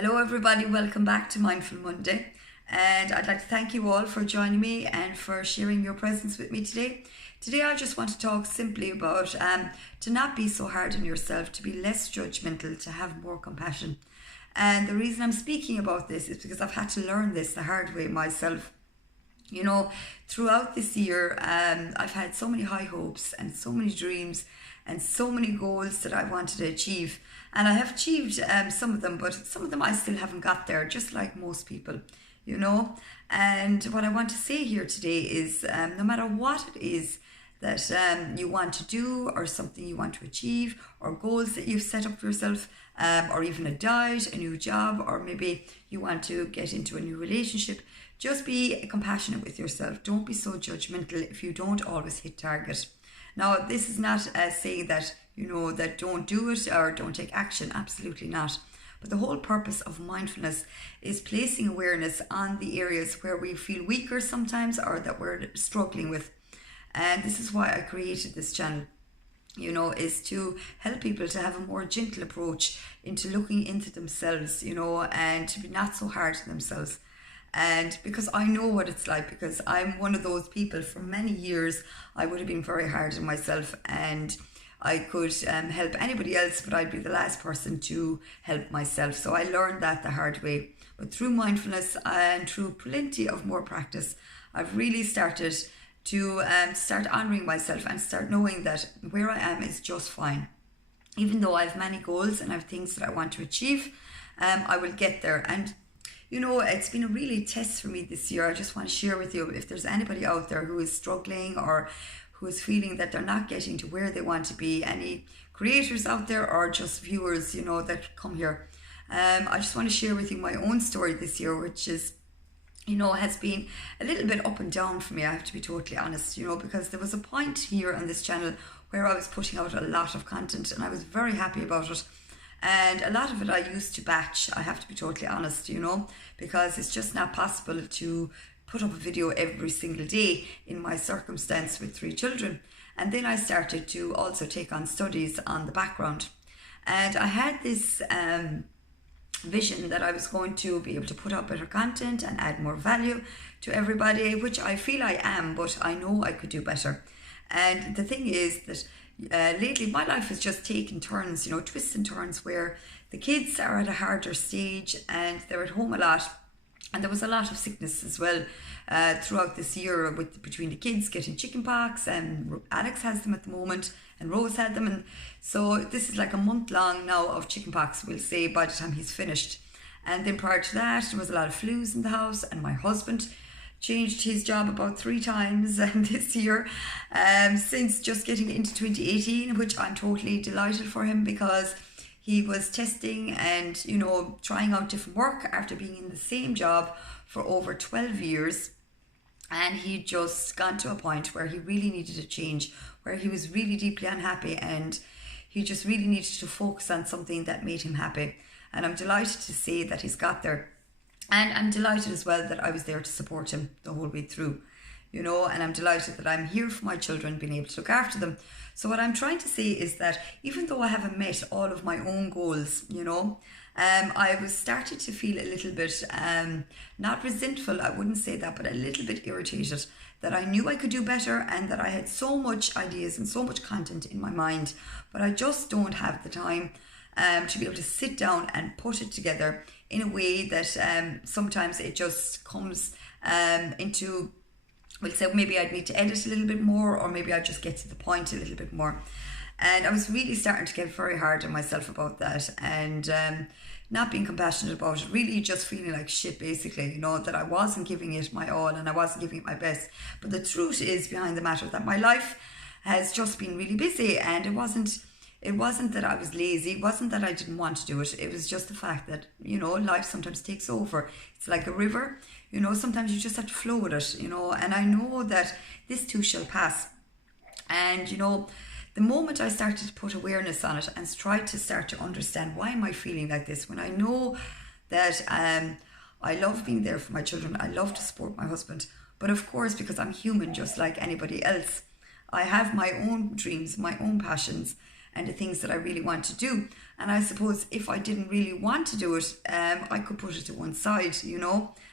Hello everybody, welcome back to Mindful Monday, and I'd like to thank you all for joining me and for sharing your presence with me today. Today I just want to talk simply about to not be so hard on yourself, to be less judgmental, to have more compassion. And the reason I'm speaking about this is because I've had to learn this the hard way myself. You know, throughout this year, I've had so many high hopes and so many dreams and so many goals that I wanted to achieve. And I have achieved some of them, but some of them I still haven't got there, just like most people, you know. And what I want to say here today is no matter what it is that you want to do, or something you want to achieve, or goals that you've set up for yourself, or even a diet, a new job, or maybe you want to get into a new relationship, just be compassionate with yourself. Don't be so judgmental if you don't always hit target. Now, this is not saying that, you know, that don't do it or don't take action. Absolutely not. But the whole purpose of mindfulness is placing awareness on the areas where we feel weaker sometimes, or that we're struggling with. And this is why I created this channel, you know, is to help people to have a more gentle approach into looking into themselves, you know, and to be not so hard on themselves. And because I know what it's like, because I'm one of those people. For many years I would have been very hard on myself, and I could help anybody else, but I'd be the last person to help myself. So I learned that the hard way. But through mindfulness and through plenty of more practice, I've really started to start honouring myself and start knowing that where I am is just fine. Even though I have many goals and I have things that I want to achieve, I will get there. And you know, it's been a really test for me this year. I just want to share with you, if there's anybody out there who is struggling or who is feeling that they're not getting to where they want to be, any creators out there or just viewers, you know, that come here. I just want to share with you my own story this year, which is, you know, has been a little bit up and down for me. I have to be totally honest, you know, because there was a point here on this channel where I was putting out a lot of content and I was very happy about it. And a lot of it I used to batch, I have to be totally honest, you know, because it's just not possible to put up a video every single day in my circumstance with 3 children. And then I started to also take on studies on the background. And I had this vision that I was going to be able to put out better content and add more value to everybody, which I feel I am, but I know I could do better. And the thing is that lately my life has just taken turns, you know, twists and turns, where the kids are at a harder stage and they're at home a lot. And there was a lot of sickness as well throughout this year, with between the kids getting chicken pox, and Alex has them at the moment and Rose had them. And so this is like a month long now of chicken pox, we'll say, by the time he's finished. And then prior to that, there was a lot of flus in the house, and my husband changed his job about 3 times this year, since just getting into 2018, which I'm totally delighted for him, because he was testing and, you know, trying out different work after being in the same job for over 12 years. And he just gone to a point where he really needed a change, where he was really deeply unhappy, and he just really needed to focus on something that made him happy. And I'm delighted to say that he's got there. And I'm delighted as well that I was there to support him the whole way through, you know, and I'm delighted that I'm here for my children, being able to look after them. So what I'm trying to say is that even though I haven't met all of my own goals, you know, I was starting to feel a little bit, not resentful, I wouldn't say that, but a little bit irritated that I knew I could do better, and that I had so much ideas and so much content in my mind, but I just don't have the time to be able to sit down and put it together in a way that sometimes it just comes into, we'll say, maybe I'd need to edit a little bit more, or maybe I'd just get to the point a little bit more. And I was really starting to get very hard on myself about that, and not being compassionate about it, really just feeling like shit, basically, you know, that I wasn't giving it my all and I wasn't giving it my best. But the truth is behind the matter that my life has just been really busy, and it wasn't that I was lazy, it wasn't that I didn't want to do it. It was just the fact that, you know, life sometimes takes over. It's like a river, you know, sometimes you just have to flow with it, you know, and I know that this too shall pass. And, you know, the moment I started to put awareness on it and tried to start to understand, why am I feeling like this, when I know that I love being there for my children, I love to support my husband, but of course, because I'm human just like anybody else, I have my own dreams, my own passions, and the things that I really want to do. And I suppose if I didn't really want to do it, I could put it to one side,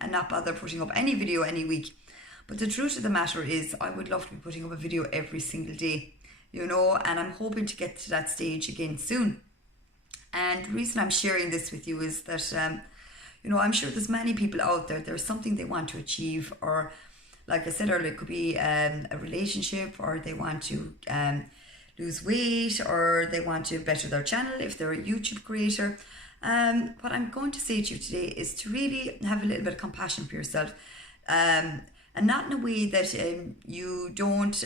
and not bother putting up any video any week. But the truth of the matter is, I would love to be putting up a video every single day, and I'm hoping to get to that stage again soon. And the reason I'm sharing this with you is that, I'm sure there's many people out there, there's something they want to achieve, or like I said earlier, it could be a relationship, or they want to lose weight, or they want to better their channel if they're a YouTube creator. What I'm going to say to you today is to really have a little bit of compassion for yourself, and not in a way that you don't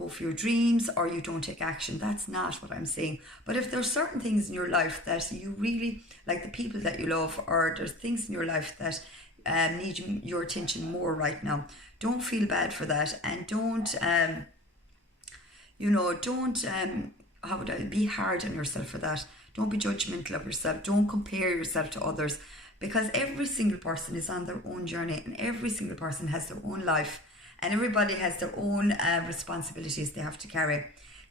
go for your dreams or you don't take action. That's not what I'm saying. But if there's certain things in your life that you really, like the people that you love, or there's things in your life that need your attention more right now, don't feel bad for that, and don't be hard on yourself for that. Don't be judgmental of yourself. Don't compare yourself to others, because every single person is on their own journey, and every single person has their own life, and everybody has their own responsibilities they have to carry,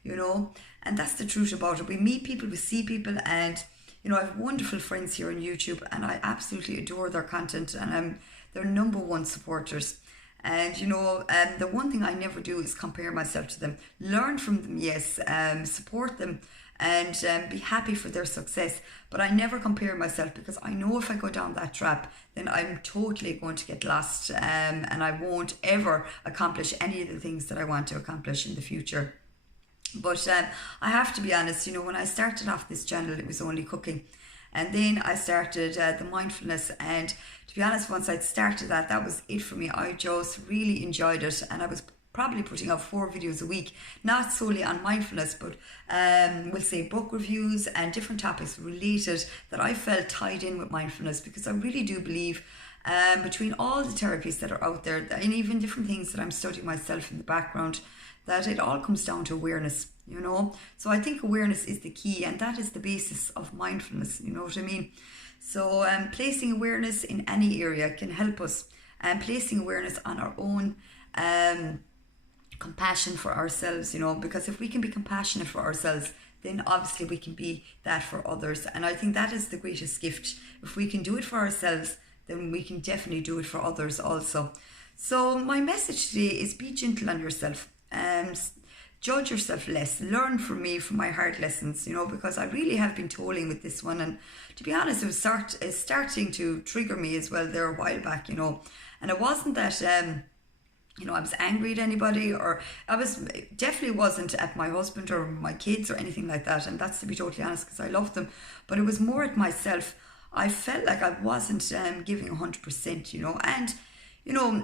and that's the truth about it. We meet people, we see people, and I have wonderful friends here on YouTube, and I absolutely adore their content, and I'm their number one supporters. And the one thing I never do is compare myself to them. Learn from them, yes, support them, and be happy for their success. But I never compare myself, because I know if I go down that trap, then I'm totally going to get lost, and I won't ever accomplish any of the things that I want to accomplish in the future. But I have to be honest, when I started off this channel, it was only cooking. And then I started the mindfulness, and to be honest, once I'd started that was it for me. I just really enjoyed it, and I was probably putting out 4 videos a week, not solely on mindfulness, but we'll say book reviews and different topics related that I felt tied in with mindfulness, because I really do believe between all the therapies that are out there, and even different things that I'm studying myself in the background, that it all comes down to awareness, So I think awareness is the key, and that is the basis of mindfulness, you know what I mean? So placing awareness in any area can help us, and placing awareness on our own compassion for ourselves, because if we can be compassionate for ourselves, then obviously we can be that for others. And I think that is the greatest gift. If we can do it for ourselves, then we can definitely do it for others also. So my message today is be gentle on yourself. Judge yourself less. Learn from me, from my hard lessons, because I really have been toiling with this one, and to be honest, it was starting to trigger me as well there a while back, and it wasn't that I was angry at anybody, or definitely wasn't at my husband or my kids or anything like that, and that's to be totally honest, because I love them, but it was more at myself. I felt like I wasn't giving 100%, and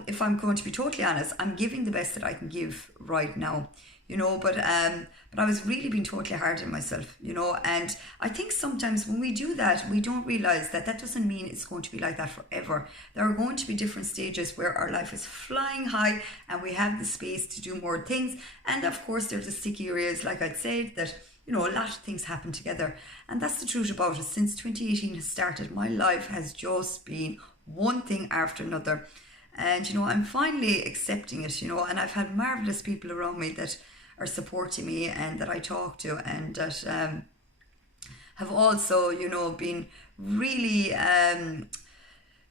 if I'm going to be totally honest, I'm giving the best that I can give right now, but I was really being totally hard on myself, and I think sometimes when we do that, we don't realize that doesn't mean it's going to be like that forever. There are going to be different stages where our life is flying high, and we have the space to do more things, and of course there's the sticky areas, like I'd said, that a lot of things happen together. And that's the truth about it. Since 2018 has started, my life has just been one thing after another. And, I'm finally accepting it, and I've had marvellous people around me that are supporting me and that I talk to, and that have also, been really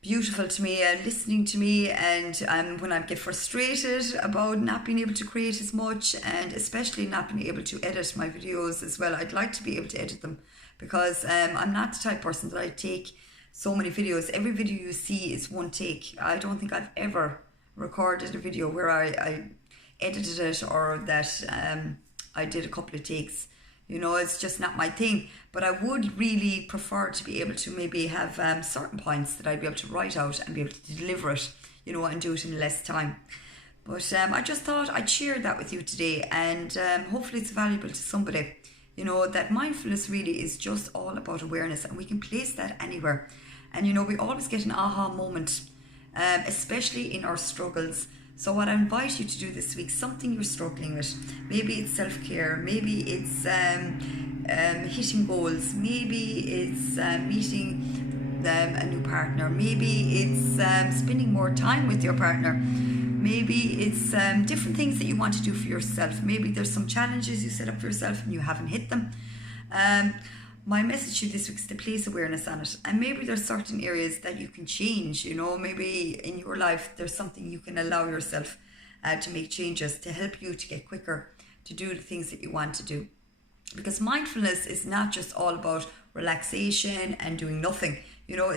beautiful to me and listening to me. And when I get frustrated about not being able to create as much, and especially not being able to edit my videos as well, I'd like to be able to edit them, because I'm not the type of person that I take so many videos. Every video you see is one take. I don't think I've ever recorded a video where I edited it, or that I did a couple of takes. It's just not my thing. But I would really prefer to be able to maybe have certain points that I'd be able to write out and be able to deliver it, and do it in less time. But I just thought I'd share that with you today, and hopefully it's valuable to somebody. That mindfulness really is just all about awareness, and we can place that anywhere. And we always get an aha moment, especially in our struggles. So what I invite you to do this week, something you're struggling with, maybe it's self-care, maybe it's hitting goals, maybe it's meeting a new partner, maybe it's spending more time with your partner, Maybe it's different things that you want to do for yourself. Maybe there's some challenges you set up for yourself and you haven't hit them. My message to you this week is to place awareness on it. And maybe there's certain areas that you can change. You know, maybe in your life there's something you can allow yourself to make changes to help you to get quicker to do the things that you want to do. Because mindfulness is not just all about relaxation and doing nothing. You know,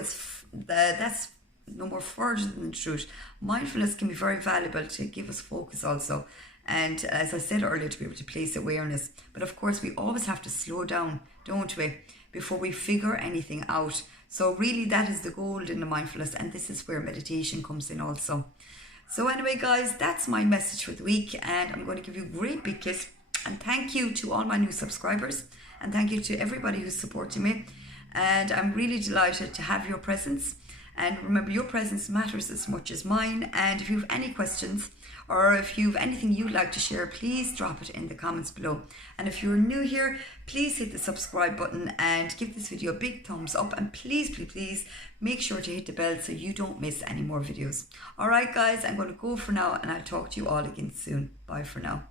that's no more further than the truth. Mindfulness can be very valuable to give us focus also. And as I said earlier, to be able to place awareness. But of course, we always have to slow down, don't we, before we figure anything out. So really, that is the goal in the mindfulness. And this is where meditation comes in also. So anyway, guys, that's my message for the week. And I'm going to give you a great big kiss. And thank you to all my new subscribers. And thank you to everybody who's supporting me. And I'm really delighted to have your presence. And remember, your presence matters as much as mine. And if you have any questions or if you have anything you'd like to share, please drop it in the comments below. And if you're new here, please hit the subscribe button and give this video a big thumbs up. And please, please, please make sure to hit the bell so you don't miss any more videos. All right, guys, I'm going to go for now and I'll talk to you all again soon. Bye for now.